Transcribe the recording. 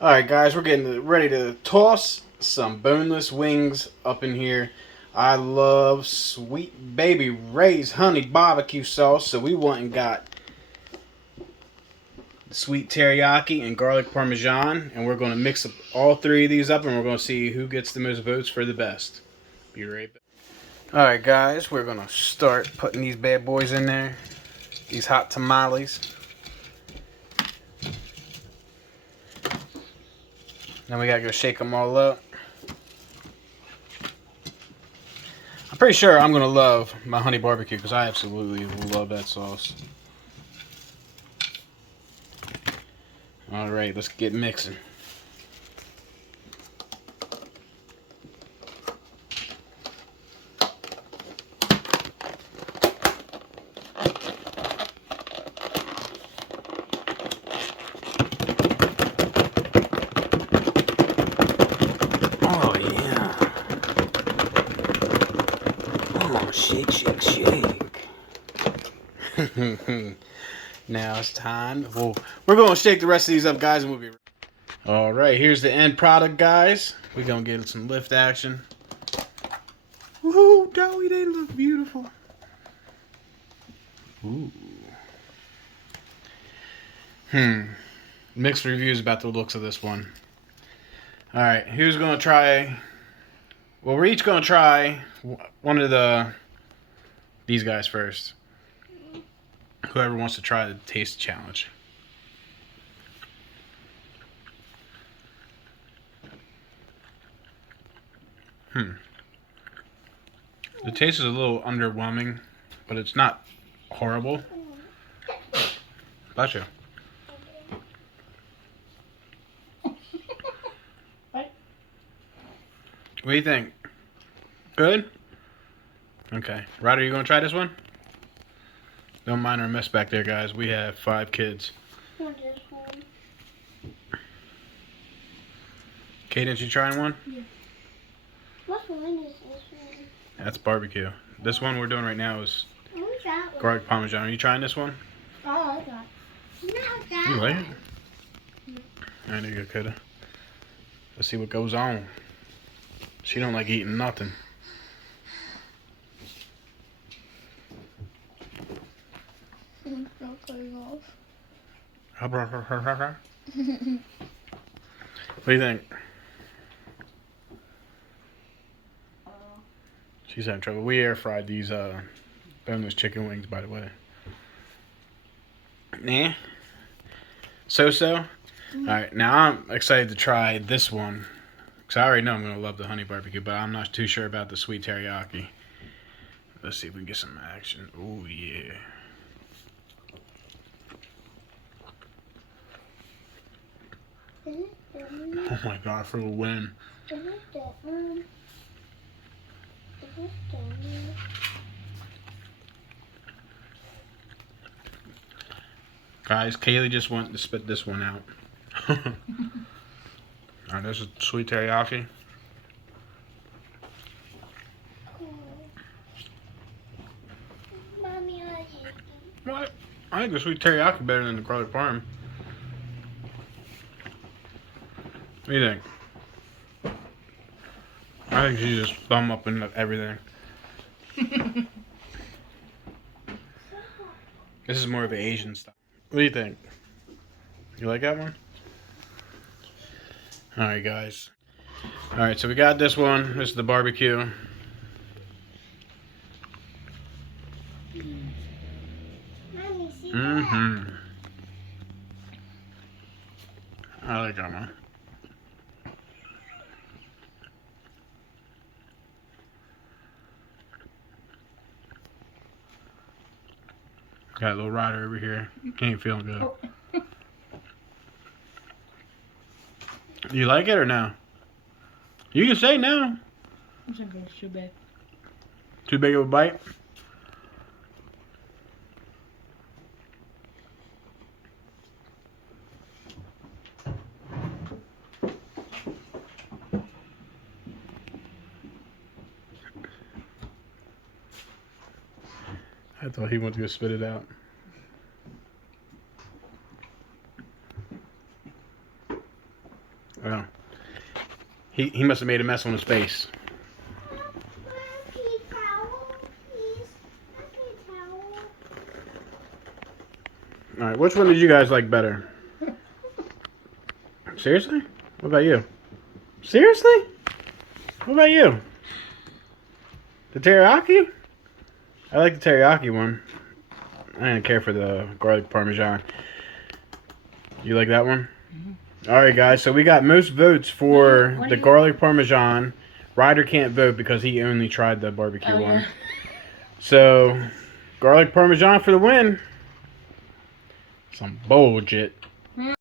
Alright guys, we're getting ready to toss some boneless wings up in here. I love Sweet Baby Ray's honey barbecue sauce, so we went and got sweet teriyaki and garlic parmesan, and we're going to mix up all three of these up, and we're going to see who gets the most votes for the best. Be right back. Alright guys, we're going to start putting these bad boys in there. These hot tamales. Then we got to go shake them all up. I'm pretty sure I'm going to love my honey barbecue because I absolutely love that sauce. Alright, let's get mixing. Oh yeah. Oh, shake, shake, shake. Now it's time. We're going to shake the rest of these up, guys, and we'll be right back. Alright, here's the end product, guys. We're going to get some lift action. Woohoo, Dowie, they look beautiful. Ooh. Mixed reviews about the looks of this one. Alright, who's going to try... Well, we're each going to try one of these guys first. Whoever wants to try the taste challenge. The taste is a little underwhelming, but it's not horrible. Bless you. What do you think? Good? Okay. Ryder, you gonna try this one? Don't mind our mess back there, guys. We have 5 kids. Want this one? Cadence, you trying one? Yeah. What one is this one? That's barbecue. This one we're doing right now is garlic parmesan. Are you trying this one? Oh, I like that. Not that. You like it? I knew you coulda. Let's see what goes on. She don't like eating nothing. Don't cut it off. What do you think? She's having trouble. We air fried these boneless chicken wings, by the way. Nah. So? Alright, now I'm excited to try this one. Because I already know I'm going to love the honey barbecue, but I'm not too sure about the sweet teriyaki. Let's see if we can get some action. Oh, yeah. Oh my god, for the win. Guys, Kaylee just wanted to spit this one out. Alright, this is sweet teriyaki. Mommy, I hate them. What? I think the sweet teriyaki better than the garlic parm. What do you think? I think she just thumb up in everything. This is more of an Asian style. What do you think? You like that one? Alright, guys. Alright, so we got this one. This is the barbecue. Mommy, see I like that one. Got a little rider over here. He ain't feeling good. You like it or no? You can say no. I think it's too big. Too big of a bite? I thought he wanted to go spit it out. Well, he must have made a mess on his face. Happy towel, please. Happy towel. All right, which one did you guys like better? Seriously? What about you? Seriously? What about you? The teriyaki? I like the teriyaki one. I didn't care for the garlic parmesan. You like that one? Mm-hmm. All right, guys. So we got most votes for What the do you- garlic parmesan. Ryder can't vote because he only tried the barbecue Oh, one. yeah. So, garlic parmesan for the win. Some bullshit.